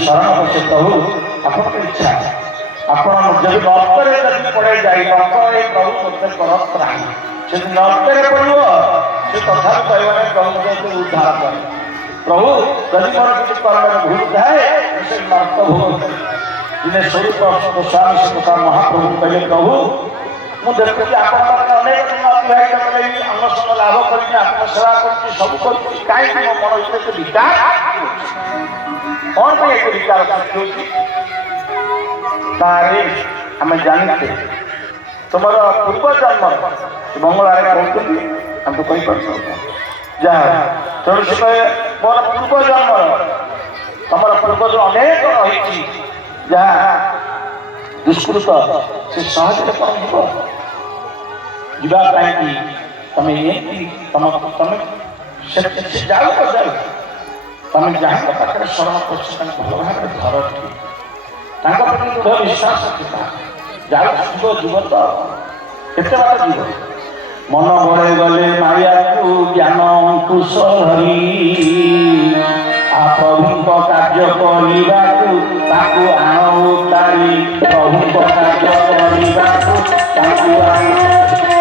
शरण पड़े प्रभु आपन इच्छा ଆପଣ ଯଦି ନର୍କରେ ଯଦି ପଡ଼େ ଯାଇ ନର୍କରେ ପ୍ରଭୁ ମୋତେ କରତ ନାହିଁ ସେ ନର୍କରେ ପଡ଼ିବ ସେ ତଥାପି କହିବ ନାହିଁ ପ୍ରଭୁ ଯଦି ଉଦ୍ଧାର କରେ ପ୍ରଭୁ ଯଦି ମୋର କିଛି କର୍ମରେ ଭୁଲ ଥାଏ ସେ ନର୍କ ଭୋଗ କରେ ଦିନେ ସ୍ୱରୂପ ସ୍ୱାମୀ ସେ କଥା ମହାପ୍ରଭୁ କହିଲେ ପ୍ରଭୁ ମୁଁ ଦେଖୁଛି ଆପଣଙ୍କର ଅନେକ ଦିନ ଅତିବାହିତ କଲେଣି ଅନଶନ ଲାଭ କରିକି ଆତ୍ମସେବା କରୁଛି ସବୁ କରୁଛି କାହିଁକି ମୋ ମନ ଭିତରେ ଏତେ ବିକାର କ'ଣ ପାଇଁ ଏତେ ବିକାର ସୃଷ୍ଟି ହେଉଛି तारे हमें जानते तुम्हारा पूर्व जन्म मंगलारे कहते हम तो कहीं कर जा तुलसी कहे मोर पूर्व जन्म तुम्हारा पूर्व जो अनेक रही जहाँ दुष्कृत से सहज पहुँचब जावाई तमें तुम तुम जाओ तो जाओ तुम जहाँ पाखे शरण कर भल भाव घर तांका प्रति दृढ़ विश्वास था जाओ जीव तो केते बात जीव मन बड़े गले माया को ज्ञान अंकुश धरी आ प्रभु कार्य करने आण उतारी प्रभु कार्य करने